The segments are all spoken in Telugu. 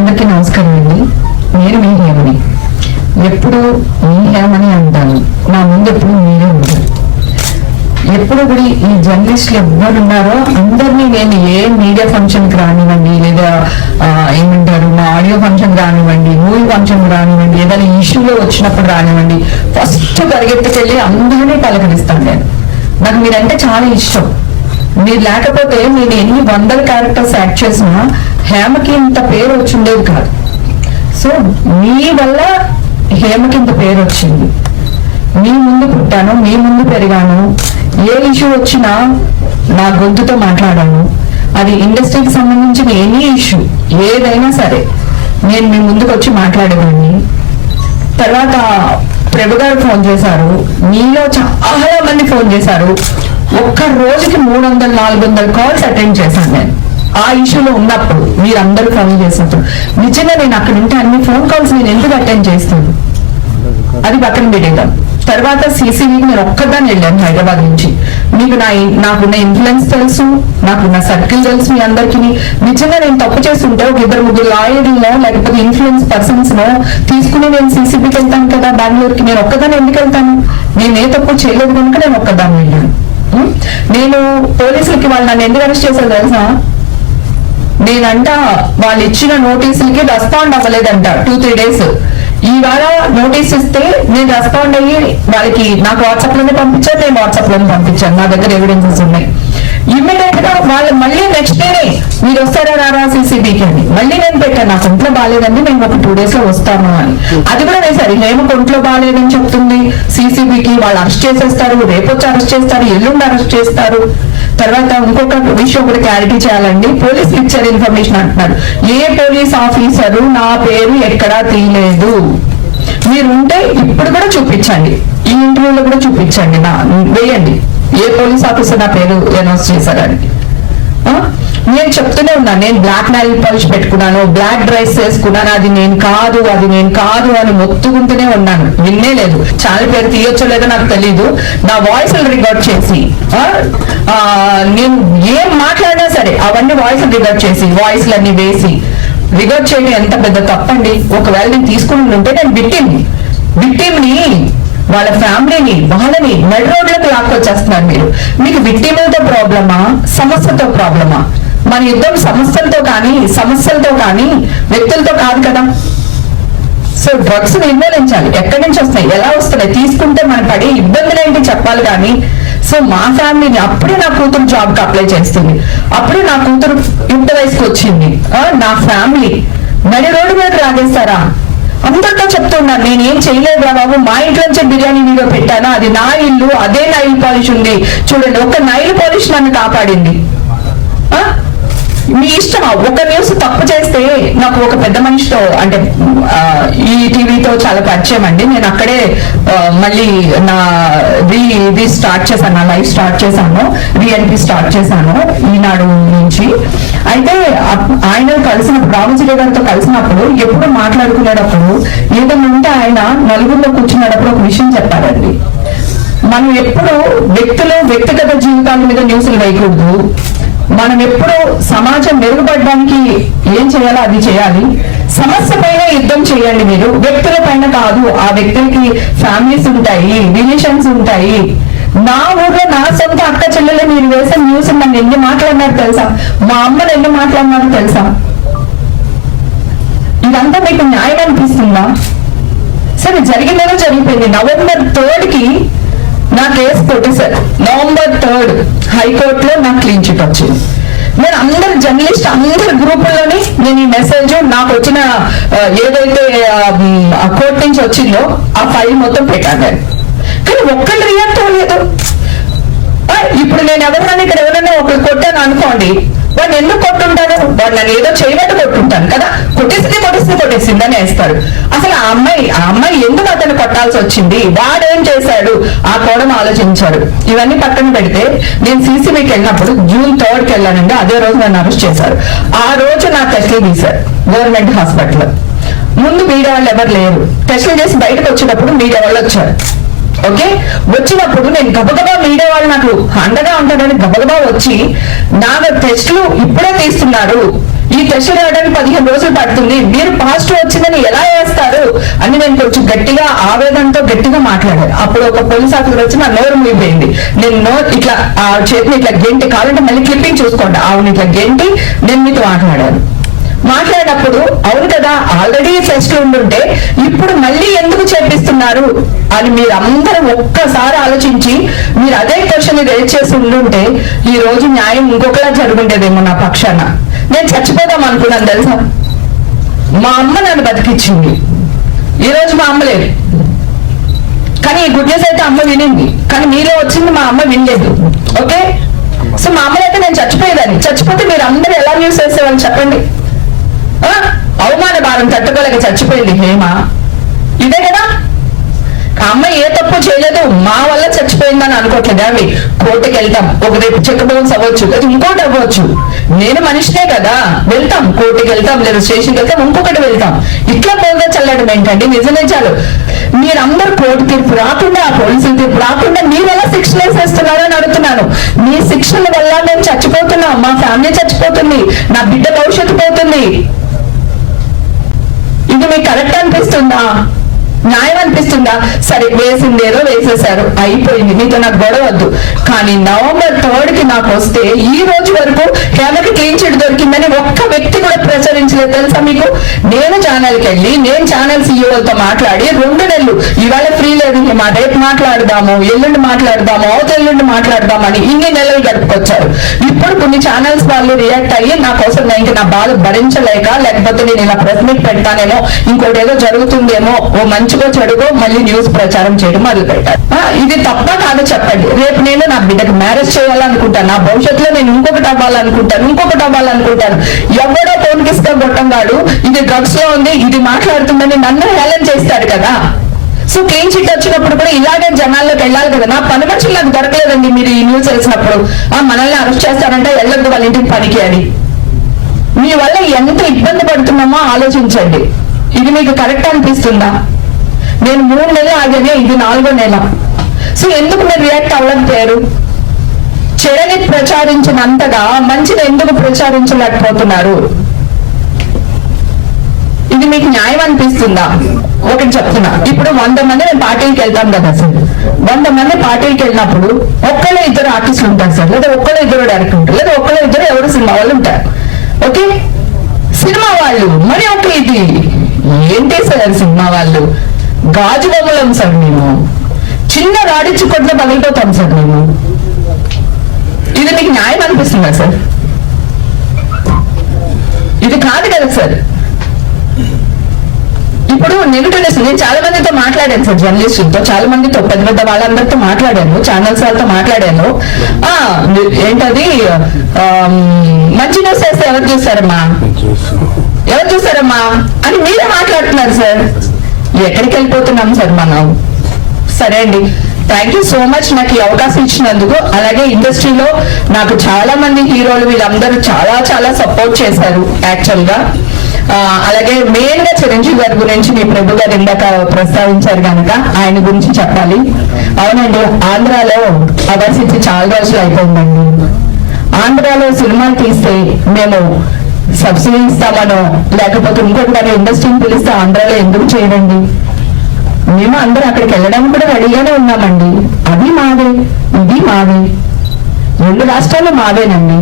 అందరికీ నమస్కారం అండి. నేను మీ హేమని. ఎప్పుడు మీ హేమని అంటాను, నా ముందు ఎప్పుడు మీరే ఉంటారు. ఎప్పుడు కూడా ఈ జర్నలిస్టులు ఎవరు ఉన్నారో అందరినీ నేను ఏ మీడియా ఫంక్షన్కి రానివ్వండి, లేదా ఏమంటారు మా ఆడియో ఫంక్షన్ రానివ్వండి, మూవీ ఫంక్షన్ రానివ్వండి, ఏదైనా ఇష్యూలో వచ్చినప్పుడు రానివ్వండి, ఫస్ట్ పరిగెత్తుకెళ్ళి అందరినీ పలకరిస్తాను నేను. నాకు మీరంటే చాలా ఇష్టం. మీరు లేకపోతే నేను ఎన్ని వందల క్యారెక్టర్స్ యాక్ట్ చేసినా హేమకి ఇంత పేరు వచ్చిండేది కాదు. సో మీ వల్ల హేమకి ఇంత పేరు వచ్చింది. మీ ముందు పుట్టాను, మీ ముందు పెరిగాను. ఏ ఇష్యూ వచ్చినా నా గొంతుతో మాట్లాడాను. అది ఇండస్ట్రీకి సంబంధించిన ఎనీ ఇష్యూ ఏదైనా సరే నేను మీ ముందుకు వచ్చి మాట్లాడేవాడిని. తర్వాత ప్రభు గారు ఫోన్ చేశారు, మీలో చాలా మంది ఫోన్ చేశారు. ఒక్క రోజుకి 300-400 కాల్స్ అటెండ్ చేశాను నేను ఆ ఇష్యూలో ఉన్నప్పుడు. మీరందరూ ఫోన్ చేసినప్పుడు నిజంగా నేను అక్కడ ఉంటే అన్ని ఫోన్ కాల్స్ నేను ఎందుకు అటెండ్ చేస్తాను, అది పక్కన పెట్టేద్దాం. తర్వాత CCVకి నేను ఒక్కదాన్ని వెళ్ళాను హైదరాబాద్ నుంచి. మీకు నాకున్న ఇన్ఫ్లుయెన్స్ తెలుసు, నాకున్న సర్కిల్ తెలుసు. మీ అందరికీ నిజంగా నేను తప్పు చేస్తుంటే ఒక 2-3 లాయర్లో లేకపోతే ఇన్ఫ్లుయెన్స్ పర్సన్స్ నో తీసుకుని నేను CCBకి వెళ్తాను కదా బెంగళూరుకి. నేను ఒక్కదాన్ని ఎందుకు వెళ్తాను? నేను ఏ తప్పు చేయలేదు కనుక నేను ఒక్కదాన్ని వెళ్ళాను. నేను పోలీసులకి వాళ్ళు నన్ను ఎందుకు అరెస్ట్ చేశారు తెలుసా? నేనంట వాళ్ళు ఇచ్చిన నోటీసులకి రెస్పాండ్ అవ్వలేదంట 2-3 days. ఇవాళ నోటీస్ ఇస్తే నేను రెస్పాండ్ అయ్యి వాళ్ళకి నాకు వాట్సాప్ లోనే పంపించాను, నేను వాట్సాప్ లోనే పంపించాను. నా దగ్గర ఎవిడెన్సెస్ ఉన్నాయి. ఇమ్మీడియట్ గా వాళ్ళు మళ్ళీ నెక్స్ట్ డేనే మీరు వస్తారా రారా CCBకి అని మళ్ళీ నేను పెట్టాను. నాకు ఒంట్లో బాగాలేదండి, నేను ఒక 2 days లో వస్తాను అని. అది కూడా వేసారు. హేమ ఒంట్లో బాగాలేదని చెప్తుంది CCBకి. వాళ్ళు అరెస్ట్ చేసేస్తారు, రేపు వచ్చి అరెస్ట్ చేస్తారు, ఎల్లుండి అరెస్ట్ చేస్తారు. తర్వాత ఇంకొక విషయం కూడా క్లారిటీ చేయాలండి. పోలీసులు ఇచ్చారు ఇన్ఫర్మేషన్ అంటున్నారు. ఏ పోలీస్ ఆఫీసరు నా పేరు ఎక్కడా తీయలేదు. మీరుంటే ఇప్పుడు కూడా చూపించండి, ఈ ఇంటర్వ్యూలో కూడా చూపించండి, వేయండి ఏ పోలీస్ ఆఫీసర్ నా పేరు అనౌన్స్ చేశారని. నేను చెప్తూనే ఉన్నాను, నేను బ్లాక్ నెయిల్ పాలిష్ పెట్టుకున్నాను, బ్లాక్ డ్రెస్ వేసుకున్నాను, అది నేను కాదు అని మొత్తుకుంటూనే ఉన్నాను. విన్నే లేదు. ఛానల్ పేరు తీయొచ్చో లేదో నాకు తెలీదు. నా వాయిస్ రికార్డ్ చేసి నేను ఏం మాట్లాడినా సరే అవన్నీ వాయిస్ రికార్డ్ చేసి వాయిస్లన్నీ వేసి రికార్డ్ చేయడం ఎంత పెద్ద తప్పండి. ఒకవేళ నేను తీసుకుని ఉంటే నేను విక్టిమ్ని వాళ్ళ ఫ్యామిలీని వాళ్ళని నడి రోడ్లకు లాక్కొచ్చేస్తున్నారు మీరు. మీకు విక్టిమ్తో ప్రాబ్లమా, సమస్యతో ప్రాబ్లమా? మన యుద్ధం సమస్యలతో కానీ వ్యక్తులతో కాదు కదా. సో డ్రగ్స్ నిర్మూలించాలి. ఎక్కడి నుంచి వస్తాయి, ఎలా వస్తున్నాయి, తీసుకుంటే మన పడే ఇబ్బందులు ఏంటి చెప్పాలి కానీ. సో మా ఫ్యామిలీని అప్పుడే నా కూతురు జాబ్కి అప్లై చేస్తుంది, అప్పుడే నా కూతురు ఇంత వయసుకు వచ్చింది. నా ఫ్యామిలీ నడి రోడ్డు మీద రాగేస్తారా? అందరితో చెప్తున్నాను, నేనేం చేయలేదు రా బాబు. మా ఇంట్లోంచే బిర్యానీ వీడియో పెట్టాను, అది నా ఇల్లు, అదే నైల్ పాలిష్ ఉంది చూడండి. ఒక నైల్ పాలిష్ నన్ను కాపాడింది. మీ ఇష్టమా? ఒక న్యూస్ తప్పు చేస్తే నాకు ఒక పెద్ద మనిషితో అంటే ఈ టీవీతో చాలా పరిచయం అండి. నేను అక్కడే మళ్ళీ నా ఇది స్టార్ట్ చేశాను, నా లైఫ్ స్టార్ట్ చేశాను, VNP స్టార్ట్ చేశాను ఈనాడు నుంచి. అయితే ఆయన కలిసినప్పుడు రామజీ గారితో కలిసినప్పుడు ఎప్పుడు మాట్లాడుకునేటప్పుడు ఏదైనా ఉంటే ఆయన నలుగురిలో కూర్చునేటప్పుడు ఒక విషయం చెప్పారండి. మనం ఎప్పుడు వ్యక్తిగత జీవితాల మీద న్యూస్లు వేయకూడదు. మనం ఎప్పుడు సమాజం మెరుగుపడడానికి ఏం చేయాలో అది చేయాలి. సమస్య పైన యుద్ధం చేయండి మీరు, వ్యక్తుల పైన కాదు. ఆ వ్యక్తులకి ఫ్యామిలీస్ ఉంటాయి, రిలేషన్స్ ఉంటాయి. నా ఊర్లో నా సొంత అక్క చెల్లెలు మీరు వేసే న్యూస్ నన్ను ఎన్ని మాట్లాడినారు తెలుసా? మా అమ్మను ఎన్ని మాట్లాడినారు తెలుసా? ఇదంతా మీకు న్యాయం అనిపిస్తుందా? సరే జరిగిందేదో జరిగిపోయింది. November 3 నా కేసు కొట్టేశారు. November 3 హైకోర్టులో నాకు క్లీన్ చిట్ వచ్చింది. నేను అందరు జర్నలిస్ట్ అందరి గ్రూపుల్లోని నేను ఈ మెసేజ్ నాకు వచ్చిన ఏదైతే కోర్టు నుంచి వచ్చిందో ఆ ఫైల్ మొత్తం పెట్టాను. కానీ ఒక్కళ్ళు రియాక్ట్ అవ్వలేదు. ఇప్పుడు నేను ఎవరైనా ఇక్కడ ఎవరైనా ఒకరు కొట్టాను అనుకోండి, వాడిని ఎందుకు కొట్టుంటాను? వాడు నన్ను ఏదో చేయనట్టు కొట్టుంటాను కదా. కొట్టేసింది అని వేస్తారు. అసలు ఆ అమ్మాయి ఎందుకు అతను కొట్టాల్సి వచ్చింది, వాడేం చేశాడు, ఆ కోణం ఆలోచించాడు. ఇవన్నీ పక్కన పెడితే నేను CCBకి వెళ్ళినప్పుడు June 3 వెళ్ళానండి. అదే రోజు నన్ను అరెస్ట్ చేశారు. ఆ రోజు నా టెస్ట్లు తీశారు గవర్నమెంట్ హాస్పిటల్. ముందు మీడియా వాళ్ళు ఎవరు లేరు. టెస్టులు చేసి బయటకు వచ్చేటప్పుడు మీడియా వాళ్ళు వచ్చారు. ఓకే, వచ్చినప్పుడు నేను గబగబా మీడియా వాళ్ళు నాకు అండగా ఉంటారని గబగబా వచ్చి నా టెస్టులు ఇప్పుడే తీస్తున్నారు, ఈ ఈ టెస్ట్ రావడానికి 15 రోజులు పడుతుంది, మీరు పాజిటివ్ వచ్చిందని ఎలా వేస్తారు అని నేను కొంచెం గట్టిగా ఆవేదనతో గట్టిగా మాట్లాడాను. అప్పుడు ఒక పోలీస్ ఆఫీసర్ వచ్చి నా నోరు మూగిపోయింది. నేను ఇట్లా ఆ చేతిని ఇట్లా గెంటి, కావాలంటే మళ్ళీ క్లిప్పింగ్ చూసుకోండి, ఆవిడ ఇట్లా గెంటి నేను మీతో మాట్లాడినప్పుడు అవును కదా, ఆల్రెడీ టెస్ట్ ఉండుంటే ఇప్పుడు మళ్ళీ ఎందుకు చేపిస్తున్నారు అని మీరు అందరూ ఒక్కసారి ఆలోచించి మీరు అదే క్వశ్చన్ రేజ్ చేసి ఉండుంటే ఈ రోజు న్యాయం ఇంకొకలా జరుగుండేదేమో నా పక్షాన. నేను చచ్చిపోదాం అనుకున్నాను తెలుసా. మా అమ్మ నన్ను బతికిచ్చింది, ఈ రోజు మా అమ్మ లేదు. కానీ ఈ గుడ్ న్యూస్ అయితే అమ్మ వినింది, కానీ మీలో వచ్చింది మా అమ్మ వినలేదు. ఓకే, సో మా అమ్మలైతే నేను చచ్చిపోయేదాన్ని. చచ్చిపోతే మీరు అందరూ ఎలా న్యూస్ వేసేవాళ్ళు చెప్పండి. అవమాన భారం తట్టుకోలేక చచ్చిపోయింది హేమ, ఇదే కదా. అమ్మ ఏ తప్పు చేయలేదు, మా వల్ల చచ్చిపోయిందని అనుకోవట్లేదు. అవి కోర్టుకి వెళ్తాం, ఒక రేపు చెక్ బౌన్స్ అవ్వచ్చు, లేదా ఇంకోటి అవ్వచ్చు. నేను మనిషినే కదా, వెళ్తాం, కోర్టుకి వెళ్తాం, లేదా స్టేషన్కి వెళ్తాం, ఇంకొకటి వెళ్తాం. ఇట్లా పోగా చల్లడం ఏంటండి? నిజాలు మీరందరూ కోర్టు తీర్పు రాకుండా, పోలీసుల తీర్పు రాకుండా మీరు ఎలా శిక్షలు వేసేస్తున్నారో అని అడుగుతున్నాను. మీ శిక్షల వల్ల మేము చచ్చిపోతున్నాం, మా ఫ్యామిలీ చచ్చిపోతుంది, నా బిడ్డ భవిష్యత్తు పోతుంది. ఇది మీకు కరెక్ట్ అనిపిస్తుందా? న్యాయం అనిపిస్తుందా? సరే, వేసిందేదో వేసేశారు, అయిపోయింది, మీతో నాకు గొడవ వద్దు. కానీ November 3 నాకు వస్తే ఈ రోజు వరకు హేమకి క్లీన్ చిట్ దొరికిందని ఒక్క వ్యక్తి కూడా ప్రచురించలేదు తెలుసా మీకు. నేను ఛానల్కి వెళ్ళి, నేను ఛానల్ సీఈఓలతో మాట్లాడి 2 నెలలు, ఇవాళ ఫ్రీ లేదు మా రేపు మాట్లాడదాము, ఎల్లుండి మాట్లాడదాము, అవతెల్లుండి మాట్లాడదామని ఇన్ని నెలలు గడుపుకొచ్చారు. ఇప్పుడు కొన్ని ఛానల్స్ వాళ్ళు రియాక్ట్ అయ్యి నా కోసం ఇంక నా బాధ భరించలేక, లేకపోతే నేను ఇలా ప్రెస్ మీట్ పెడతానేమో, ఇంకోటి ఏదో జరుగుతుందేమో, ఓ మంచిగా చెడుగో మళ్ళీ న్యూస్ ప్రచారం చేయడం మొదలు పెట్టారు. ఇది తప్ప కాదు చెప్పండి. రేపు నేను నా బిడ్డకు మ్యారేజ్ చేయాలనుకుంటాను, నా భవిష్యత్తులో నేను ఇంకొకటి అవ్వాలనుకుంటాను. ఎవడో ఫోన్కిస్తా గొట్టంగాడు ఇది డ్రగ్స్ లో ఉంది, ఇది మాట్లాడుతుందని నన్ను హేళన చేస్తాడు కదా. సో క్లీన్ చిట్ వచ్చినప్పుడు కూడా ఇలాగే జనాల్లోకి వెళ్ళాలి కదా. నా పని మనుషులు నాకు దొరకలేదండి. మీరు ఈ న్యూస్ వేసినప్పుడు మనల్ని అరెస్ట్ చేస్తారంటే వెళ్ళొద్దు వాళ్ళ ఇంటికి పనికి అని. మీ వల్ల ఎంత ఇబ్బంది పడుతున్నామో ఆలోచించండి. ఇది మీకు కరెక్ట్ అనిపిస్తుందా? నేను 3 నెలలు ఆగానే, ఇది 4వ నెల. సో ఎందుకు మీరు రియాక్ట్ అవ్వలేకపోయారు? చెడని ప్రచారించినంతగా మంచిని ఎందుకు ప్రచారించలేకపోతున్నారు? ఇది మీకు న్యాయం అనిపిస్తుందా? ఒకటి చెప్తున్నా, ఇప్పుడు 100 మంది నేను పార్టీకి వెళ్తాం కదా సార్. 100 మంది పార్టీకి వెళ్ళినప్పుడు ఒక్కళ్ళో 2 ఆర్టిస్టులు ఉంటారు సార్, లేదా ఒక్కళ్ళో 2 డైరెక్టర్ ఉంటారు, లేదా ఒక్కళ్ళో 2 ఎవరు సినిమా వాళ్ళు ఉంటారు. ఓకే, సినిమా వాళ్ళు మరి ఓకే, ఇది ఏంటి సార్ సినిమా వాళ్ళు? గాజు బొమ్మలం సార్ మేము, చిన్న రాడిచ్చి కొట్ల పగిలిపోతాం సార్ మేము. ఇది మీకు న్యాయం అనిపిస్తుందా సార్? ఇది కాదు కదా సార్. ఇప్పుడు నెగిటివ్నెస్, నేను చాలా మందితో మాట్లాడాను సార్, జర్నలిస్టులతో, చాలా మందితో, పెద్ద పెద్ద వాళ్ళందరితో మాట్లాడాను, ఛానల్స్ వాళ్ళతో మాట్లాడాను. ఏంటది మంచి న్యూస్ వేస్తే ఎవరు చూస్తారమ్మా అని మీరే మాట్లాడుతున్నారు సార్. ఎక్కడికి వెళ్ళిపోతున్నాం సార్ మనం? సరే అండి, థ్యాంక్ యూ సో మచ్ నాకు ఈ అవకాశం ఇచ్చినందుకు. అలాగే ఇండస్ట్రీలో నాకు చాలా మంది హీరోలు వీళ్ళందరూ చాలా చాలా సపోర్ట్ చేశారు యాక్చువల్ గా. అలాగే మెయిన్ గా చిరంజీవి గారి గురించి మీ ప్రభు గారు ఇందాక ప్రస్తావించారు కనుక ఆయన గురించి చెప్పాలి. అవునండి, ఆంధ్రాలో అవార్డ్స్ ఇచ్చి చాలా రోజులు అయిపోయిందండి. ఆంధ్రాలో సినిమాలు తీస్తే మేము సబ్సిడీ ఇస్తామనో, లేకపోతే ఇంకొకటి ఇండస్ట్రీని పిలిస్తే ఆంధ్రాలో ఎందుకు చేయడండి? మేము అందరూ అక్కడికి వెళ్ళడానికి కూడా రెడీగానే ఉన్నామండి. అది మాదే, ఇది మాదే, 2 రాష్ట్రాలు మావేనండి.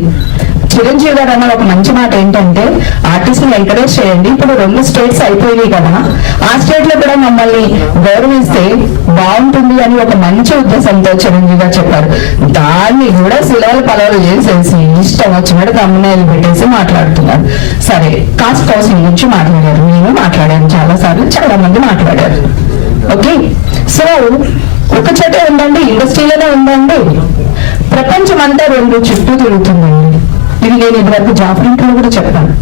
చిరంజీవి గారు అన్న ఒక మంచి మాట ఏంటంటే, ఆర్టిస్ట్ని ఎంకరేజ్ చేయండి. ఇప్పుడు 2 స్టేట్స్ అయిపోయినాయి కదా, ఆ స్టేట్ లో కూడా మమ్మల్ని గౌరవిస్తే బాగుంటుంది అని ఒక మంచి ఉద్దేశంతో చిరంజీవి గారు చెప్పారు. దాన్ని కూడా శిలవలు పలవలు చేసేసి ఇష్టం వచ్చినట్టు తమ్ముళ్ళు పెట్టేసి మాట్లాడుతున్నారు. సరే, కాస్ట్ కౌన్సిలింగ్ గురించి మాట్లాడారు, నేను మాట్లాడాను చాలా సార్లు, చాలా మంది మాట్లాడారు. ఓకే, సో ఒక చోటే ఉందండి, ఇండస్ట్రీలోనే ఉందండి, ప్రపంచం అంతా 2 చుట్టూ తిరుగుతుందండి. ఇది నేను ఇదివరకు జాఫ్రింట్లో కూడా చెప్పాను.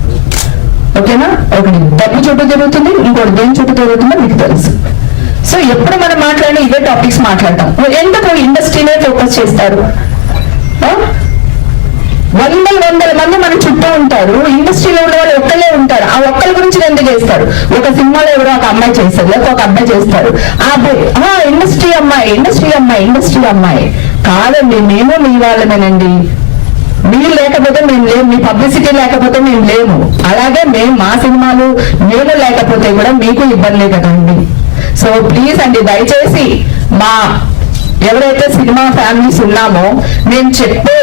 ఓకేనా? ఒకటి డబ్బు చుట్టూ తిరుగుతుంది, ఇంకోటి దేని చుట్టూ తిరుగుతుందో మీకు తెలుసు. సో ఎప్పుడు మనం మాట్లాడి ఇవే టాపిక్స్ మాట్లాడతాం. ఎందుకు ఇండస్ట్రీనే ఫోకస్ చేస్తారు? వందల మంది మన చుట్టూ ఉంటారు, ఇండస్ట్రీలో ఉన్న వాళ్ళు ఒక్కలే ఉంటారు. ఆ ఒక్కరి గురించి ఎందుకు చేస్తారు? ఒక సినిమాలో ఎవరో ఒక అమ్మాయి చేస్తారు, లేకపోతే ఒక అబ్బాయి చేస్తారు, ఆ అబ్బాయి ఇండస్ట్రీ అమ్మాయి కాదండి, మేము మీ వాళ్ళమేనండి. మీరు లేకపోతే మేము లేము, మీ పబ్లిసిటీ లేకపోతే మేము లేము. అలాగే మా సినిమాలు మేము లేకపోతే కూడా మీకు ఇబ్బంది కదండి. సో ప్లీజ్ అండి, దయచేసి మా ఎవరైతే సినిమా ఫ్యామిలీస్ ఉన్నామో మేము చెప్పే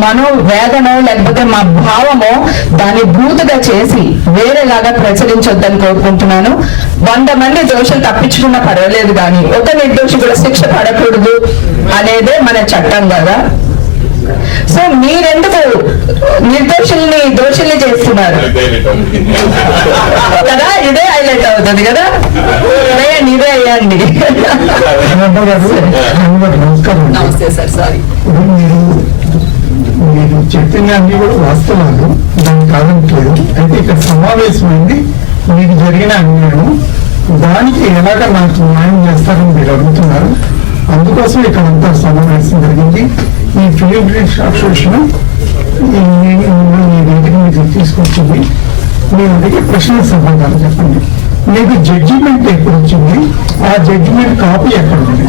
మనోవేదనో లేకపోతే మా భావమో దాన్ని భూతగా చేసి వేరేలాగా ప్రచురించొద్దని కోరుకుంటున్నాను. 100 మంది దోషులు తప్పించుకున్నా పర్వాలేదు, కానీ ఒక నిర్దోషి కూడా శిక్ష పడకూడదు అనేదే మన చట్టం కదా. సో మీరెందుకు నిర్దోషుల్ని దోషుల్ని చేస్తున్నారు కదా, ఇదే హైలైట్ అవుతుంది కదా. వేయండి, ఇదే అయ్యండి. నమస్తే సార్, సారీ. మీరు చెప్పిన అన్ని కూడా వాస్తవాలు, దాన్ని కాదనట్లేదు. అయితే ఇక్కడ సమావేశమైంది మీకు జరిగిన అన్యాయం, దానికి ఎలాగ నాకు న్యాయం చేస్తారని మీరు అడుగుతున్నారు. అందుకోసం ఇక్కడ అంతా సమావేశం జరిగింది. ఈ ఫిలిం అసోసియేషన్ ఈ వేదిక మీకు తీసుకొచ్చింది. మీరు అడిగే ప్రశ్న సమాధానం చెప్పండి. మీకు జడ్జిమెంట్ ఎప్పుడు వచ్చింది? ఆ జడ్జిమెంట్ కాపీ ఎక్కడ ఉంది?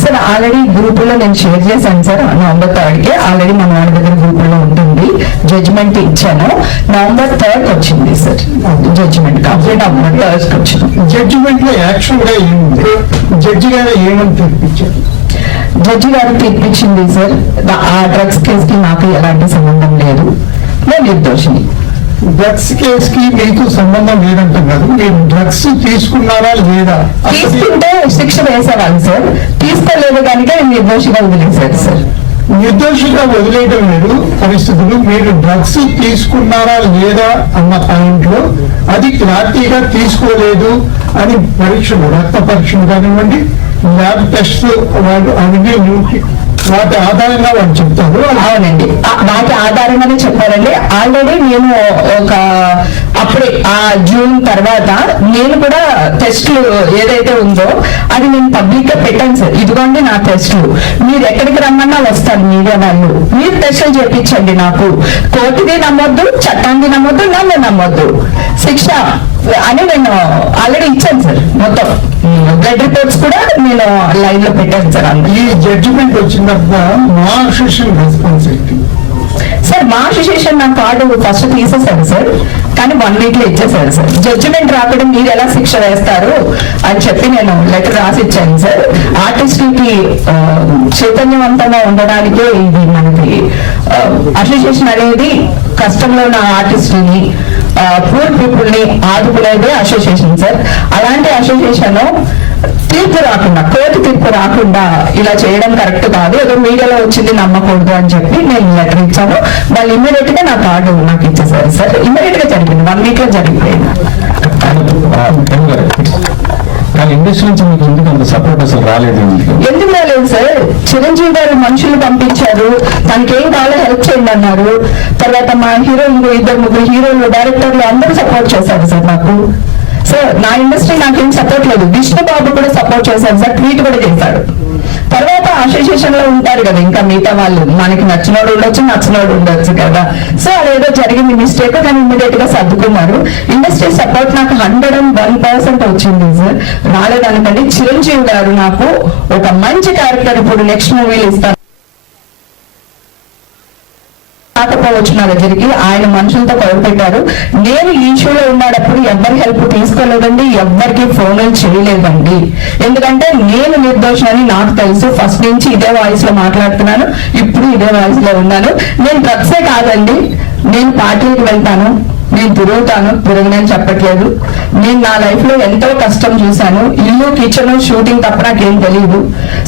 సార్ ఆల్రెడీ గ్రూపులో నేను షేర్ చేశాను సార్. నవంబర్ 3 ఆల్రెడీ మన వాడి దగ్గర గ్రూపులో ఉంటుంది. జడ్జిమెంట్ ఇచ్చాను. నవంబర్ 3 వచ్చింది సార్ జడ్జిమెంట్ కాపీ. నవంబర్ 3 వచ్చింది. జడ్జిమెంట్ లో యాక్చువల్ గా ఏముంది? జడ్జి గారు ఏమని తీర్పిచ్చారు? జడ్జి గారు తీర్పిచ్చింది సార్, ఆ డ్రగ్స్ కేసుకి నాకు ఎలాంటి సంబంధం లేదు, నేను నిర్దోషిని. డ్రగ్స్ కేసు కి మీకు సంబంధం లేదంటాం కాదు. మీరు డ్రగ్స్ తీసుకున్నారా లేదా? తీసుకుంటే శిక్ష వేసేవాళ్ళు సార్, తీసుకోలేదు కనుక నిర్దోషిగా వదిలేశారు సార్. నిర్దోషిగా వదిలేయడం లేదు పరిస్థితులు. మీరు డ్రగ్స్ తీసుకున్నారా లేదా అన్న పాయింట్ లో అది క్లారిటీగా తీసుకోలేదు అని పరీక్షలు, రక్త పరీక్షలు కానివ్వండి, ల్యాబ్ టెస్ట్ వాళ్ళు అవన్నీ వాటి ఆధారంగా వాళ్ళు చెప్తారు. అవునండి, వాటి ఆధారంగానే చెప్పారండి. ఆల్రెడీ నేను అప్పుడే ఆ జూన్ తర్వాత నేను కూడా టెస్ట్లు ఏదైతే ఉందో అది నేను పబ్లిక్ గా పెట్టాను సార్. ఇదిగోండి నా టెస్ట్లు, మీరు ఎక్కడికి రమ్మన్నా వస్తాను మీడియా వాళ్ళు, మీరు టెస్టులు చేయించండి. నాకు కోర్టుది నమ్మొద్దు, చట్టాన్ని నమ్మొద్దు, నన్ను నమ్మొద్దు, శిక్ష అని నేను ఆల్రెడీ ఇచ్చాను సార్. మొత్తం బ్లడ్ రిపోర్ట్స్ కూడా నేను లైన్ లో పెట్టాను సార్. ఈ జడ్జిమెంట్ వచ్చిన తర్వాత మా అసోసియేషన్ రెస్పాన్సిబిలిటీ సార్. మా అసోసియేషన్ నా కార్డు ఫస్ట్ తీసేశారు సార్, కానీ 1 week లో ఇచ్చేసారు సార్. జడ్జిమెంట్ రాకుండా మీరు ఎలా శిక్ష వేస్తారు అని చెప్పి నేను లెటర్ రాసి ఇచ్చాను సార్. ఆర్టిస్టులకి చైతన్యవంతంగా ఉండడానికే ఇది మనకి అసోసియేషన్ అనేది కష్టంలో ఉన్న ఆర్టిస్టుల్ని, పూర్ పీపుల్ ని ఆదుకునేదే అసోసియేషన్ సార్. అలాంటి అసోసియేషన్ తీర్పు రాకుండా, కోర్టు తీర్పు రాకుండా ఇలా చేయడం కరెక్ట్ కాదు. ఏదో మీడియాలో వచ్చింది నమ్మకూడదు అని చెప్పి నేను లెటర్ ఇచ్చాను. వాళ్ళు ఇమ్మీడియట్ గా నా కార్డు నాకు ఇచ్చేసారు సార్. ఇమ్మీడియట్ గా జరిగింది, 1 week లో జరిగిపోయింది. కానీ ఇండస్ట్రీ నుంచి మీకు ఎందుకు అంత సపోర్ట్ అసలు రాలేదు? ఎందుకు రాలేదు సార్? చిరంజీవి గారు మనుషులు పంపించారు, తనకి ఏం కావాలో హెల్ప్ చేయండి అన్నారు. తర్వాత మా హీరోలు 2-3 హీరోలు, డైరెక్టర్లు అందరూ సపోర్ట్ చేశారు సార్ నాకు. సార్ నా ఇండస్ట్రీ నాకేం సపోర్ట్ లేదు. విష్ణు బాబు కూడా సపోర్ట్ చేశారు సార్, ట్వీట్ కూడా చేశాడు. తర్వాత అసోసియేషన్ లో ఉంటారు కదా ఇంకా మిగతా వాళ్ళు, మనకి నచ్చినోడు ఉండొచ్చు, నచ్చినోడు ఉండొచ్చు కదా. సో అదేదో జరిగింది మిస్టేక్, కానీ ఇమ్మీడియట్ గా సర్దుకున్నారు. ఇండస్ట్రీ సపోర్ట్ నాకు 101% వచ్చింది సార్. రాలేదనుకోండి. చిరంజీవి గారు నాకు ఒక మంచి క్యారెక్టర్ ఇప్పుడు నెక్స్ట్ మూవీలు ఇస్తారు రాకపోవచ్చు నా దగ్గరికి. ఆయన మనుషులతో పెట్టారు. నేను ఈ ఇష్యూలో ఉన్నప్పుడు ఎవరి హెల్ప్ తీసుకోలేదండి, ఎవరికి ఫోన్లు చేయలేదండి. ఎందుకంటే నేను నిర్దోషని నాకు తెలుసు. ఫస్ట్ నుంచి ఇదే వాయిస్ లో మాట్లాడుతున్నాను, ఇప్పుడు ఇదే వాయిస్ లో ఉన్నాను. నేను డ్రగ్సే కాదండి, నేను పార్టీలకు వెళ్తాను, నేను తిరగనని చెప్పట్లేదు. నేను నా లైఫ్ లో ఎంతో కష్టం చూశాను. ఇల్లు, కిచెన్, షూటింగ్ తప్ప నాకేం తెలియదు.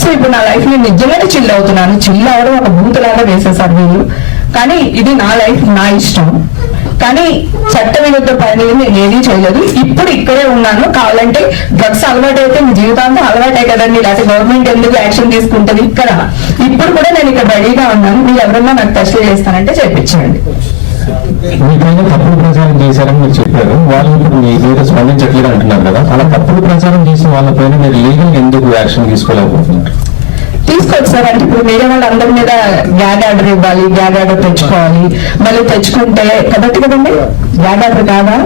సో ఇప్పుడు నా లైఫ్ లో నిజంగానే చిల్ అవుతున్నాను. చిల్ అవడం ఒక బూతులాగా వేసేసారు వీళ్ళు. కానీ ఇది నా లైఫ్, నా ఇష్టం. కానీ చట్ట విరుద్ధ పని నేను ఏదీ చేయలేదు. ఇప్పుడు ఇక్కడే ఉన్నాను. కావాలంటే డ్రగ్స్ అలవాటు అయితే మీ జీవితాంతం అలవాటే కదండి, లేకపోతే గవర్నమెంట్ ఎందుకు యాక్షన్ తీసుకుంటుంది ఇక్కడ. ఇప్పుడు కూడా నేను ఇక్కడ రెడీగా ఉన్నాను. మీరు ఎవరన్నా నాకు టెస్ట్లు చేస్తానంటే చేయించండి. మీకైనా తప్పుడు ప్రచారం చేశారని మీరు చెప్పారు. వాళ్ళు ఇప్పుడు మీ మీద స్పందించట్లేదు అంటున్నారు కదా. అలా తప్పుడు ప్రచారం చేసిన వాళ్ళపైన మీరు లీగల్ ఎందుకు యాక్షన్ తీసుకోలేకపోతున్నారు? తీసుకోవచ్చు సార్. అంటే ఇప్పుడు వేరే వాళ్ళ అందరి మీద గ్యాగ్ ఆర్డర్ ఇవ్వాలి, గ్యాగ్ ఆర్డర్ తెచ్చుకోవాలి. మళ్ళీ తెచ్చుకుంటే కాబట్టి కదండి గ్యాగ్ ఆర్డర్ కాదా,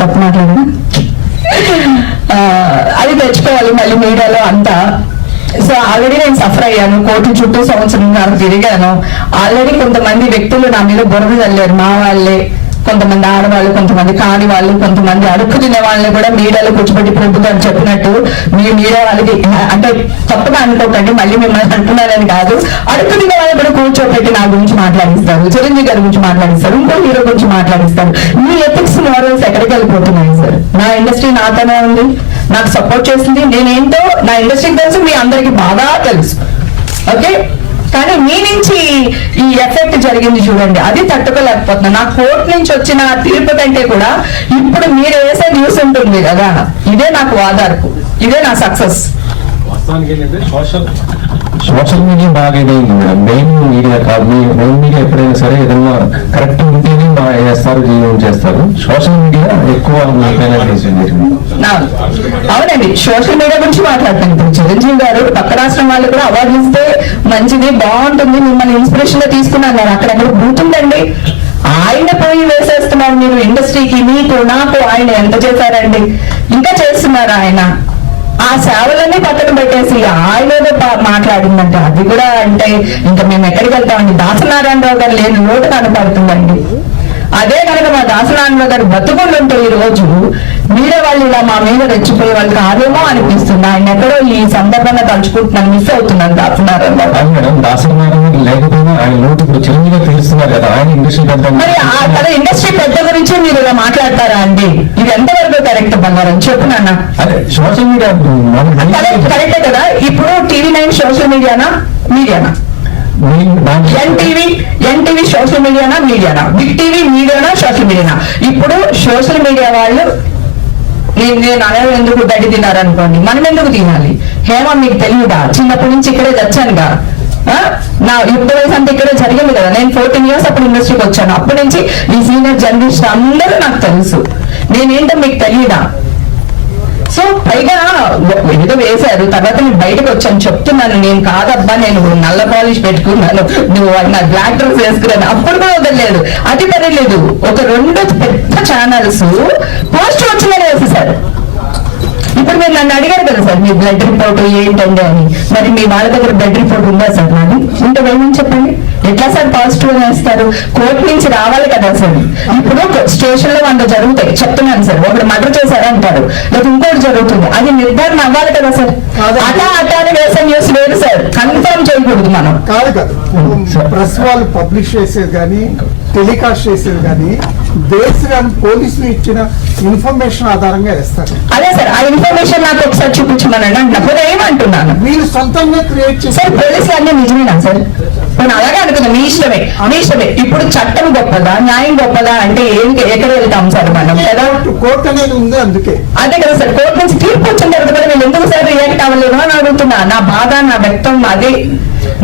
తప్పు మాట్లాడదా, అది తెచ్చుకోవాలి మళ్ళీ మీడియాలో అంతా. సో ఆల్రెడీ నేను సఫర్ అయ్యాను, కోర్టు చుట్టూ సంవత్సరం తిరిగాను. ఆల్రెడీ కొంతమంది వ్యక్తులు నా మీద బురద చల్లారు, మా వాళ్ళే, కొంతమంది ఆడవాళ్ళు, కొంతమంది కాని వాళ్ళు, కొంతమంది అడుక్కు తినే వాళ్ళని కూడా మీడియాలో కూర్చోబెట్టి ప్రభుత్వం గారు చెప్పినట్టు మీ మీడియా వాళ్ళకి అంటే తప్పగా అనుకోకండి, మళ్ళీ మిమ్మల్ని అంటున్నారని కాదు, అడుక్కు తినే వాళ్ళు కూడా కూర్చోబెట్టి నా గురించి మాట్లాడిస్తారు, చిరంజీవి గారి గురించి మాట్లాడిస్తారు, ఇంకో హీరో గురించి మాట్లాడిస్తారు. మీ ఎథిక్స్ మోరల్స్ ఎక్కడికి వెళ్ళిపోతున్నాయి సార్? నా ఇండస్ట్రీ నాతోనే ఉంది, నాకు సపోర్ట్ చేసింది, నేనేంటో నా ఇండస్ట్రీకి తెలుసు, మీ అందరికి బాగా తెలుసు. ఓకే, కానీ మీ నుంచి ఈ ఎఫెక్ట్ జరిగింది చూడండి, అది తట్టుకోలేకపోతున్నా. నా కోర్టు నుంచి వచ్చిన తీర్పు కంటే కూడా ఇప్పుడు మీరు వేసే న్యూస్ ఉంటుంది కదా, ఇదే నాకు వాదార్పు, ఇదే నా సక్సెస్. వాస్తవానికి ఏంటంటే సోషల్ మీడియా బాగా ఇదైంది మేడం. మెయిన్ మీడియా కాదు, మెయిన్ మీడియా ఎప్పుడైనా సరే ఏదన్నా కరెక్ట్ ఉంటేనే వేస్తారు, చేస్తారు. సోషల్ మీడియా ఎక్కువ అవునండి, సోషల్ మీడియా గురించి మాట్లాడతాను. ఇప్పుడు చిరంజీవి గారు పక్క రాష్ట్రం వాళ్ళు కూడా అవార్డు ఇస్తే మంచిది, బాగుంటుంది, మిమ్మల్ని ఇన్స్పిరేషన్ గా తీసుకున్నారు. అక్కడెక్కడ బూతుందండి, ఆయన పోయి వేసేస్తున్నారు మీరు ఇండస్ట్రీకి, మీకు నాకు ఆయన ఎంత చేశారండి, ఇంకా చేస్తున్నారు ఆయన. ఆ సేవలన్నీ పక్కన పెట్టేసి ఆయన మాట్లాడిందంటే అది కూడా అంటే ఇంకా మేము ఎక్కడికి వెళ్తామండి? దాసనారాయణరావు గారు లేని లోటు కనపడుతుందండి. అదే కనుక మా దాసనారాయణరావు గారు బతుకుంటుంటే ఈ రోజు మీరే వాళ్ళు ఇలా మా మీద రెచ్చిపోయే వాళ్ళు కాదేమో అనిపిస్తుంది. ఆయన ఎక్కడో ఈ సందర్భంగా తలుచుకుంటున్నాను, మిస్ అవుతున్నాను దాసనారాయణరావు గారు. మేడం, దాసనారాయణ లేకపోయినా ఆయన లోటు ఇప్పుడు చిరంజీవి తీరుస్తున్నారు కదా, ఆయన ఇండస్ట్రీ పెద్ద. మరి తన ఇండస్ట్రీ పెద్ద గురించి మీరు ఇలా మాట్లాడతారా అండి? ఇది ఎంతవరకు కరెక్ట్ బంగారం చెప్పు నాన్న. అదే సోషల్ మీడియా కరెక్టే కదా. ఇప్పుడు TV9 సోషల్ మీడియానా ఎన్టీవీ సోషల్ మీడియానా, బిగ్ టీవీ మీడియానా, సోషల్ మీడియానా? ఇప్పుడు సోషల్ మీడియా వాళ్ళు నేను అనగా ఎందుకు గడ్డి తిన్నారనుకోండి, మనం ఎందుకు తినాలి? హేమ మీకు తెలియదా? చిన్నప్పటి నుంచి ఇక్కడే తెచ్చానుగా, నా యుద్ధ వయసు అంతా ఇక్కడే జరిగింది కదా. నేను 14 years అప్పుడు ఇండస్ట్రీకి వచ్చాను. అప్పటి నుంచి ఈ సీనియర్ జర్నలిస్ట్ అందరూ నాకు తెలుసు. నేనేంటో మీకు తెలియదా? సో పైగా ఏదో వేశారు, తర్వాత నేను బయటకు వచ్చాను చెప్తున్నాను, నేను కాదబ్బా, నేను నల్ల పాలిష్ పెట్టుకున్నాను, నువ్వు నా బ్లాక్ డ్రెస్ వేసుకున్నాను, అప్పుడు కూడా వదలలేదు. అది పర్లేదు, ఒక 2 పెద్ద ఛానల్స్ పోస్ట్ వచ్చిందని వేసేసారు. ఇప్పుడు మీరు నన్ను అడిగారు కదా సార్, మీ బ్లడ్ రిపోర్ట్ ఏంటండి అని. మరి మీ వాళ్ళ దగ్గర బ్లడ్ రిపోర్ట్ ఉందా సార్? నాది ఉంటే వేయమని చెప్పండి. ఎట్లా సార్ పాజిటివ్ వేస్తారు? కోర్టు నుంచి రావాలి కదా సార్. ఇప్పుడు స్టేషన్ లో 100 జరుగుతాయి, చెప్తున్నాను సార్. ఒకటి మర్డర్ చేశారంటారు, లేదా ఇంకోటి జరుగుతుంది, అది నిర్ధారణ అవ్వాలి కదా సార్. అటా అని వేసే న్యూస్ వేరు సార్, కన్ఫర్మ్ చేయకూడదు మనం. కాదు కదా, ప్రెస్ వాళ్ళు పబ్లిష్ చేసేది కానీ టెలికాస్ట్ చేసేది కానీ బేస్ కానీ పోలీసులు ఇచ్చిన ఇన్ఫర్మేషన్ ఆధారంగా వేస్తారు. అదే సార్, ఆ ఇన్ఫర్మేషన్ నాకు ఒకసారి చూపించమనండి అంటున్నా. ఏమంటున్నాను, మీరు సొంతంగా క్రియేట్ చేస్తారు. పోలీసులు అన్నీ నిజమేనా సార్? నేను అలాగే అనుకున్నా, మీ ఇష్టమే. ఇప్పుడు చట్టం గొప్పదా, న్యాయం గొప్పదా అంటే ఎక్కడ వెళ్తాం సార్ మనం కదా? కోర్టు అనేది ఉంది, అందుకే. అదే కదా సార్, కోర్టు నుంచి తీర్పు వచ్చిన తర్వాత కూడా వీళ్ళు ఎందుకు సార్ రియాక్ట్ అవ్వలేదు అని అడుగుతున్నా. నా బాధ, నా వ్యక్తం అదే.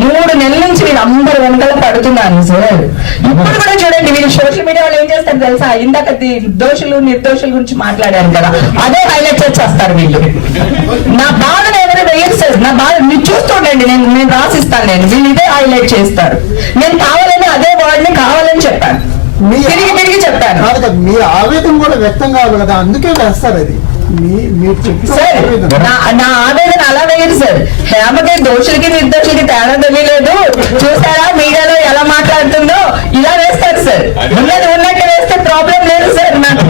3 నెలల నుంచి వీళ్ళు అందరు వెనకాల పడుతున్నాను సార్. ఇప్పుడు కూడా చూడండి, వీళ్ళు సోషల్ మీడియా వాళ్ళు ఏం చేస్తారు తెలుసా? ఇందాక దోషులు నిర్దోషుల గురించి మాట్లాడారు కదా, అదే హైలైట్ చేస్తారు వీళ్ళు. నా బాధను ఎవరు వేయరు సార్, నా బాధ మీరు చూస్తుండండి, నేను రాసిస్తాను. వీళ్ళు ఇదే హైలైట్ చేస్తారు. నేను కావాలని అదే వర్డ్ ని కావాలని చెప్పాను, తిరిగి చెప్పాను. మీ ఆవేదన కూడా వ్యక్తం కావాలి కదా, అందుకే వేస్తారు. అది నా ఆవేదన అలా వేయరు సార్. హేమకి దోషులకి నిర్దోషులకి తేడా తెలియలేదు, చూసారా మీడియాలో ఎలా మాట్లాడుతుందో, ఇలా వేస్తారు సార్. ఉన్నట్టు వేస్తే ప్రాబ్లం లేదు సార్. నాకు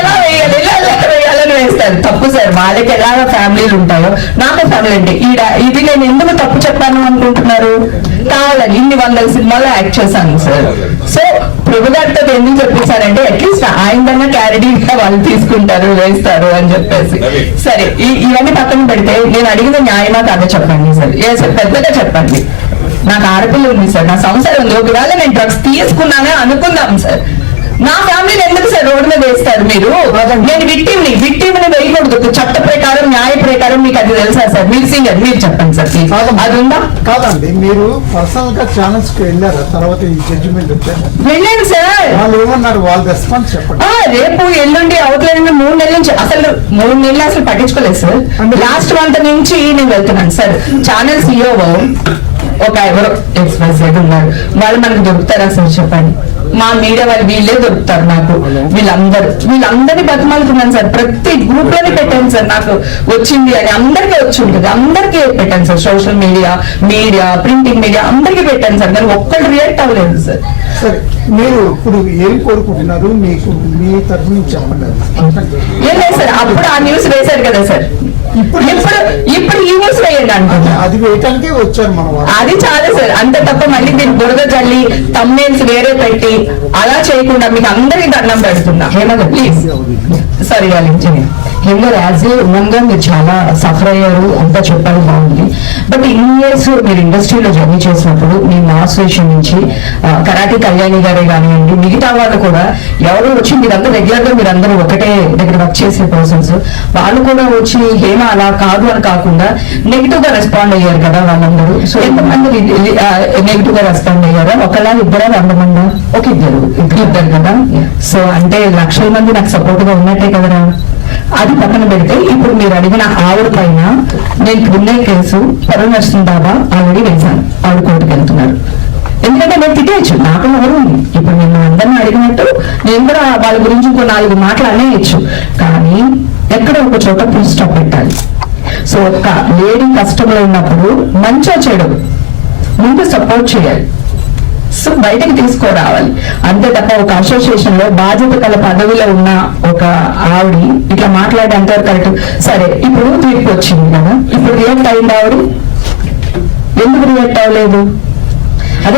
ఎలా వేయాలని వేస్తారు. తప్పు సార్, వాళ్ళకి ఎలాగ ఫ్యామిలీలు ఉంటాయో నాకు ఫ్యామిలీ అంటే ఇది నేను ఎందుకు తప్పు చెప్పాను అనుకుంటున్నారు? కావాలని ఇన్ని 100 సినిమాలో యాక్ట్ చేశాను సార్. సో ప్రభు గారితో ఎందుకు చెప్పేశారంటే అట్లీస్ట్ ఆయనదన్నా క్లారిటీగా వాళ్ళు తీసుకుంటారు, వేస్తారు అని చెప్పేసి. సరే, ఇవన్నీ పక్కన పెడితే నేను అడిగిన న్యాయమా కాదో చెప్పండి సార్. ఏ సార్, పెద్దగా చెప్పండి. నాకు ఆడపిల్ల ఉంది సార్, నా సంసారం ఉంది. ఒకవేళ నేను డ్రగ్స్ తీసుకున్నానే అనుకుందాం సార్, నా ఫ్యామిలీని ఎందుకు సార్ రోడ్డు మీద వేస్తారు మీరు? నేను విక్టిమ్ని వేయకూడదు. చట్ట ప్రకారం, న్యాయ ప్రకారం మీకు అది తెలుసా సార్? మీరు సీనియర్, మీరు చెప్పండి సార్. అది ఉందా? కాదండి, మీరు పర్సనల్ గా ఛానల్స్ కి వెళ్ళారా? తర్వాత ఈ జడ్జిమెంట్ వచ్చారు, వెళ్ళాను సార్. వాళ్ళు ఏమన్నారు? వాళ్ళ రెస్పాన్స్ చెప్పండి. రేపు ఎల్లుండి అవుట్లైన్ 3 నెలల నుంచి అసలు 3 నెలలు అసలు పట్టించుకోలేదు సార్. లాస్ట్ మంత్ నుంచి నేను వెళ్తున్నాను సార్. ఛానల్ CEO ఒక ఎవరో ఎక్స్ప్రెస్ ఉన్నారు, వాళ్ళు మనకు దొరుకుతారా సార్ చెప్పండి? మా మీడియా వాళ్ళు వీళ్ళే దొరుకుతారు నాకు, వీళ్ళందరినీ బతిమాలుతున్నాను సార్. ప్రతి గ్రూప్ లోనే పెట్టాను సార్, నాకు వచ్చింది అని అందరికీ వచ్చి ఉంటుంది, అందరికీ పెట్టాను sir. Social media printing media అందరికీ పెట్టాను సార్, కానీ ఒక్కళ్ళు రియాక్ట్ అవ్వలేదు సార్. సరే, మీరు ఇప్పుడు ఏం కోరుకుంటున్నారు? మీకు మీ తరఫు నుంచి చెప్పండి. ఏం లేదు సార్, అప్పుడు ఆ న్యూస్ వేశారు కదా సార్, ఇప్పుడు ఈ న్యూస్ వేయండి అనుకుంటా. అది వేయటానికి వచ్చారు మన వాళ్ళు. అది చాలా సార్, అంతే తప్ప మళ్ళీ దీన్ని బురద చల్లి తమ్నేల్స్ వేరే పెట్టి అలా చేయకుండా మీకు అందరికీ దండం పెడుతున్నా. హేమగారు ప్లీజ్. సారీ హేమగారు, యాజ్ ఏ ఉమెన్ గా మీరు చాలా సఫర్ అయ్యారు అంతా చెప్పారు, బాగుంది. బట్ ఇన్ని ఇయర్స్ మీరు ఇండస్ట్రీలో జర్నీ చేసినప్పుడు మీ అసోసియేషన్ నుంచి కరాటే కళ్యాణి గారే కానివ్వండి, మిగతా వాళ్ళు కూడా ఎవరు వచ్చి మీరంతా రెగ్యులర్ గా మీరందరూ ఒకటే దగ్గర వర్క్ చేసే పర్సన్స్, వాళ్ళు కూడా వచ్చి హేమ అలా కాదు అని కాకుండా నెగిటివ్ గా రెస్పాండ్ అయ్యారు కదా వాళ్ళందరూ. సో ఎంతమంది నెగిటివ్ గా రెస్పాండ్ అయ్యారా? ఒకలా ఇద్దరా 100 మంది? ఒక ఇద్దరు కదా. సో అంటే లక్షల మంది నాకు సపోర్ట్ గా ఉన్నట్టే కదరా. అది పక్కన పెడితే ఇప్పుడు మీరు అడిగిన ఆవిడ పైన నేను క్రిమినల్ కేసు పరువు నష్టం దాబా ఆల్రెడీ వేశాను. ఆవిడ కోర్టుకు వెళ్తున్నారు. ఎందుకంటే నేను తిట్టేయచ్చు, నాకు ఎవరు ఉంది. ఇప్పుడు నేను అందరినీ అడిగినట్టు నేను కూడా వాళ్ళ గురించి ఇంకో 4 మాటలు అనేయచ్చు, కానీ ఎక్కడ ఒక చోట ఫుల్ స్టాప్ పెట్టాలి. సో ఒక లేడీ కష్టంలో ఉన్నప్పుడు మంచో చెడు ముందు సపోర్ట్ చేయాలి, సో బయటకు తీసుకురావాలి. అంతే తప్ప ఒక అసోసియేషన్ లో బాధ్యత గల పదవిలో ఉన్న ఒక ఆవిడ ఇట్లా మాట్లాడే అంటారు కరెక్ట్. సరే, ఇప్పుడు తీర్పు వచ్చింది కదా, ఇప్పుడు రియాక్ట్ అయింది ఆవిడ, ఎందుకు రియాక్ట్ అవ్వలేదు? అది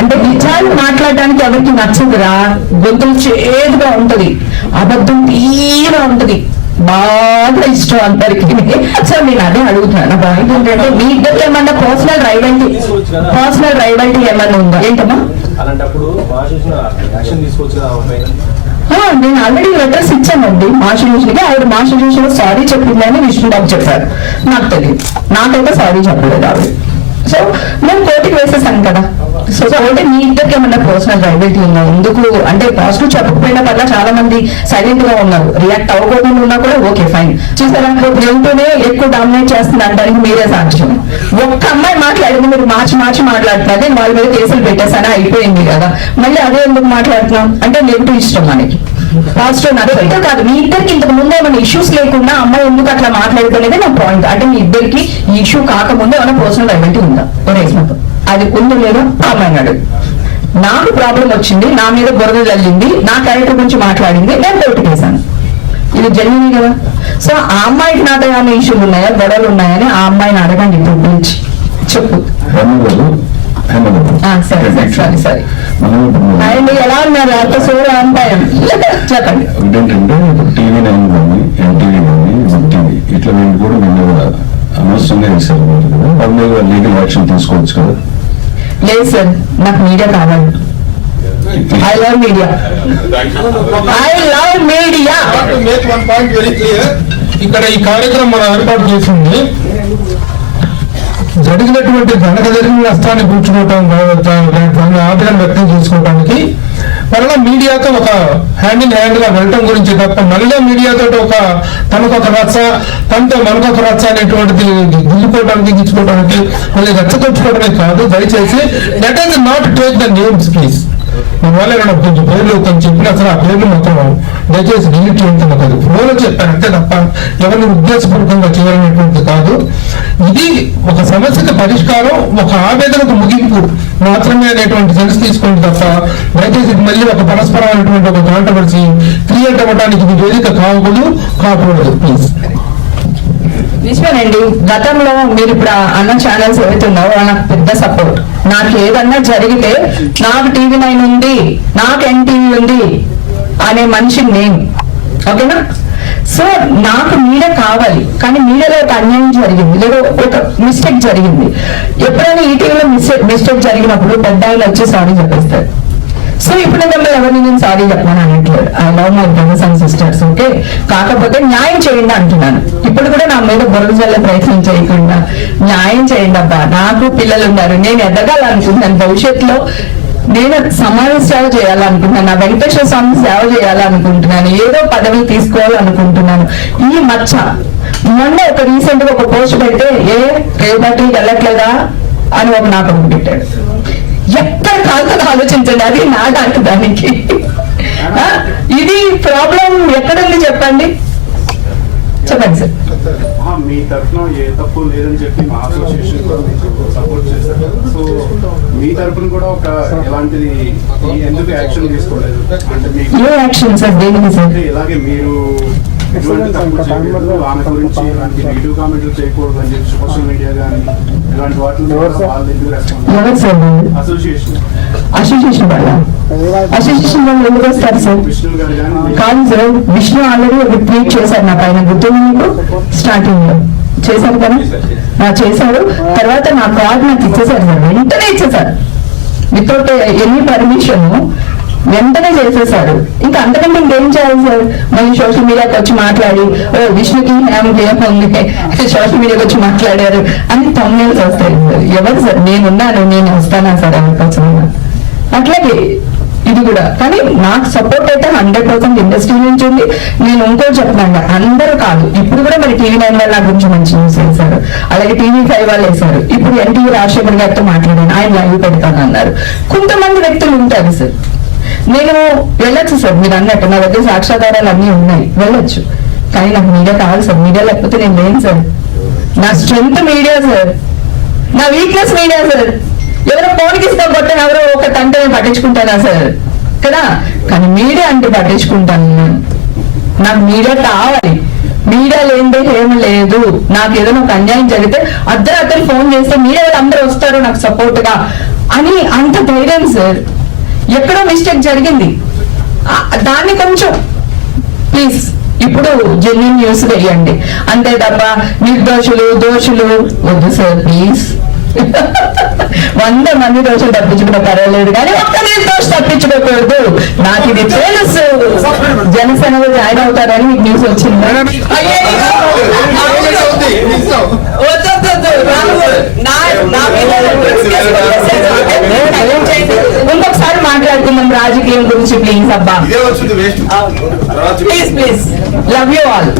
అంటే నిజాలు మాట్లాడడానికి ఎవరికి నచ్చదురా, గొంతులు చేదుగా ఉంటది, అబద్ధం తీరా ఉంటది, బాగా ఇష్టం అందరికి. సో నేను అదే అడుగుతున్నాను. నా పాయింట్ ఏంటంటే మీ ఇద్దరికి ఏమన్నా పర్సనల్ రైవల్టీ ఏమన్నా ఉందా? ఏంటమ్మా? నేను ఆల్రెడీ లెటర్స్ ఇచ్చానండి మాస్టర్ ఆవిడ మాస్టర్ సారీ చెప్పిందని విష్ణుబాబు చెప్పారు. నాకు తెలియదు, నాకైతే సారీ చెప్పలేదు ఆవిడ. సో నేను కోర్టుకి వేసేసాను కదా. సో అంటే మీ ఇద్దరికి ఏమన్నా పర్సనల్ రైవల్టీ ఉందా? ఎందుకు అంటే పాజిటివ్ చెప్పకపోయినా పట్ల చాలా మంది సైలెంట్ గా ఉన్నారు, రియాక్ట్ అవ్వకుండా ఉన్నా కూడా ఓకే ఫైన్. చూసారా, ఎంతోనే ఎక్కువ డామినేట్ చేస్తుంది అంటానికి మీరే సాక్ష్యం. ఒక్క అమ్మాయి మాట్లాడింది, మీరు మార్చి మాట్లాడుతున్నారు, నేను వాళ్ళ మీద కేసులు పెట్టేసానా, అయిపోయింది కదా, మళ్ళీ అదే ఎందుకు మాట్లాడుతున్నాం అంటే నెగిటివ్ ఇష్టం మనకి. పాజిటివ్ నెగిటివ్ కాదు, మీ ఇద్దరికి ఇంతకు ముందు ఏమైనా ఇష్యూస్ లేకుండా అమ్మాయి ఎందుకు అట్లా మాట్లాడుకునేది నా పాయింట్. అంటే మీ ఇద్దరికి ఈ ఇష్యూ కాకముందు ఏమైనా పర్సనల్ రైవల్టీ ఉందా? అది ఉందో లేదో అమ్మాయి అడుగు. నాకు ప్రాబ్లం వచ్చింది, నా మీద బురద జల్లింది, నా క్యారెక్టర్ గురించి మాట్లాడింది, నేను కోర్టుకు వేశాను, ఇది జెన్యూన్ కదా. సో ఆ అమ్మాయికి నాతో ఏమైనా ఇష్యూలు ఉన్నాయా, గొడవలు ఉన్నాయని ఆ అమ్మాయిని అడగండి ఇప్పుడు గురించి చెప్పు. సరే అండ్ ఎలా ఉన్నారు? అంత సోలు అంటాయం చెప్పండి. ఏంటంటే టీవీ9 కానీ ఎన్టీవీ కానీ టీవీ ఇట్లా నేను కూడా అనవసరంగా వేశారు కదా, వాళ్ళ మీద లీగల్ యాక్షన్ తీసుకోవచ్చు కదా. లేదు సార్, నాకు మీడియా కావాలి. I love media. ఇక్కడ ఈ కార్యక్రమం మనం ఏర్పాటు చేసింది జరిగినటువంటి జరిగిన నష్టాన్ని కూర్చుకోవటం, దాన్ని ఆవేదన వ్యక్తం చేసుకోవడానికి మళ్ళీ మీడియాతో ఒక హ్యాండ్ ఇన్ హ్యాండ్ గా వెళ్ళటం గురించి తప్ప మళ్ళీ మీడియాతో తనకు ఒక రచ్చ, తనతో మనకు ఒక రచ్చ అనేటువంటిది గిచ్చుకోవడానికి మళ్ళీ రెచ్చగొచ్చుకోవడమే కాదు. దయచేసి that is not take the names please. మన వల్ల కొంచెం పేర్లు తను చెప్పిన అసలు ఆ పేర్లు మొత్తం దయచేసి డిలీట్ చేయడం కాదు, ఫ్లోలో చెప్పారంటే తప్ప ఎవరిని ఉద్దేశపూర్వకంగా చేయాలనేటువంటిది కాదు. ఇది ఒక సమస్యకు పరిష్కారం, ఒక ఆవేదనకు ముగింపు మాత్రమే అనేటువంటి సెన్స్ తీసుకోండి తప్ప దయచేసి మళ్ళీ ఒక పరస్పరమైనటువంటి ఒక కాంట్రవర్సీ క్రియేట్ అవ్వడానికి ఇది వేదిక కాకూడదు ప్లీజ్. నిజమేనండి, గతంలో మీరు ఇప్పుడు అన్న ఛానల్స్ ఏవైతున్నారో నాకు పెద్ద సపోర్ట్. నాకు ఏదన్నా జరిగితే నాకు టీవీ9 ఉంది, నాకు ఎన్టీవీ ఉంది అనే మనిషి నేను, ఓకేనా? సో నాకు మీడియా కావాలి, కానీ మీడియాలో ఒక అన్యాయం జరిగింది, లేదా ఒక మిస్టేక్ జరిగింది. ఎప్పుడైనా ఈటీవీలో మిస్టేక్ జరిగినప్పుడు పెద్ద ఆయన వచ్చి సారీ చెప్పేస్తారు. సో ఇప్పుడు ఎవరిని నేను సారీ చెప్పాను అనట్లేదు. I love my brothers and sisters, okay. కాకపోతే న్యాయం చేయండి అంటున్నాను. ఇప్పుడు కూడా నా మీద బురద జల్లే ప్రయత్నం చేయకుండా న్యాయం చేయండి అబ్బా. నాకు పిల్లలు ఉన్నారు, నేను ఎదగాలనుకుంటున్నాను, భవిష్యత్తులో నేను సమాజ సేవ చేయాలనుకుంటున్నాను, నా వెంకటేశ్వర స్వామి సేవ చేయాలనుకుంటున్నాను, ఏదో పదవి తీసుకోవాలనుకుంటున్నాను. ఈ మచ్చ మొన్న ఒక రీసెంట్ గా ఒక పోస్ట్ పెడితే రేపటికి వెళ్ళట్లేదా అని ఒక నాటకం పెట్టాడు. ఎక్కడ కాకుండా ఆలోచించండి, అది నా దానికి ఇది ప్రాబ్లం ఎక్కడుంది చెప్పండి చెప్పండి సార్. మీ తరఫున ఏ తప్పు లేదని చెప్పి మా అసోసియేషన్ కూడా మీకు సపోర్ట్ చేశారు. సో మీ తరఫున కూడా ఒక ఎలాంటిది ఎందుకు యాక్షన్ తీసుకోలేదు అంటే మీకు ఏ యాక్షన్ సార్ దేనికి సార్? అంటే ఇలాగే మీరు ఎటువంటి తప్పు చేయకూడదు, ఆమె గురించి ఇలాంటి నెగిటివ్ కామెంట్లు చేయకూడదు అని చెప్పి సోషల్ మీడియా కానీ ఇలాంటి వాటిని వాళ్ళు ఎందుకు రెస్పాన్స్ ఎవరు సార్? అసోసియేషన్ అసోసియేషన్ వాళ్ళ అసోసియేషన్ వాళ్ళు ఎందుకు వస్తారు సార్? విష్ణు గారు కానీ కాదు సార్, విష్ణు ఆల్రెడీ ఒక ట్వీట్ చేశారు నా పైన, గుర్తుంది మీకు? స్టార్టింగ్ లో చేశారు కదా, చేశారు. తర్వాత నా కార్డు నాకు ఇచ్చేసారు సార్, వెంటనే ఇచ్చేసారు, వితౌట్ ఎనీ పర్మిషన్ వెంటనే చేసేసారు. ఇంకా అంతకంటే ఇంకేం చేయాలి సార్? మళ్ళీ సోషల్ మీడియాకి వచ్చి మాట్లాడి విష్ణుకి ఏముంది సోషల్ మీడియాకి వచ్చి మాట్లాడారు అని తమ్ముళ్ళు వస్తాయి సార్. ఎవరు సార్? నేనున్నాను, నేను వస్తానా సార్ ఎవరికోసం? అట్లాగే ఇది కూడా. కానీ నాకు సపోర్ట్ అయితే 100% ఇండస్ట్రీ నుంచి ఉంది. నేను ఇంకోటి చెప్తున్నాను, అందరూ కాదు, ఇప్పుడు కూడా మరి TV9 వాళ్ళు నా గురించి మంచి న్యూస్ వేశారు, అలాగే TV5 వాళ్ళు వేశారు. ఇప్పుడు NTV రాజశేఖర్ గారితో మాట్లాడాను, ఆయన లైవ్ పెడతాను అన్నారు. కొంతమంది వ్యక్తులు ఉంటారు సార్. నేను వెళ్ళొచ్చు సార్, మీరు అన్నట్టు నా దగ్గర సాక్ష్యాధారాలు అన్నీ ఉన్నాయి, వెళ్ళొచ్చు. కానీ నాకు మీడియా కావాలి సార్. మీడియా లేకపోతే నేను లేను సార్. నా స్ట్రెంత్ మీడియా సార్, నా వీక్నెస్ మీడియా సార్. ఎవరో ఫోన్కి ఇస్తా కొట్టాను, ఎవరో ఒక తంటే పట్టించుకుంటానా సార్ కదా? కానీ మీడియా అంటే పట్టించుకుంటాను నేను. నాకు మీడియా కావాలి. మీడియా లేనిదే ఏమి లేదు. నాకు ఏదైనా ఒక అన్యాయం జరిగితే అర్ధరాత్రి ఫోన్ చేస్తే మీడియా వాళ్ళు అందరూ వస్తారు నాకు సపోర్ట్ గా అని అంత ధైర్యం సార్. ఎక్కడో మిస్టేక్ జరిగింది, దాన్ని కొంచెం ప్లీజ్ ఇప్పుడు జెన్యూన్ న్యూస్ వేయండి, అంతే తప్ప నిర్దోషులు దోషులు వద్దు సార్ ప్లీజ్. 100 మంది దోషులు తప్పించుకున్న పర్వాలేదు, కానీ ఒక్క నిర్దోష తప్పించుకోకూడదు. నాకు ఇది తెలుసు. జనసేనలో జాయిన్ అవుతారని మీకు న్యూస్ వచ్చింది. ఇంకొకసారి మాట్లాడుకుందాం రాజకీయం గురించి ప్లీజ్. అబ్బా please please, love you all.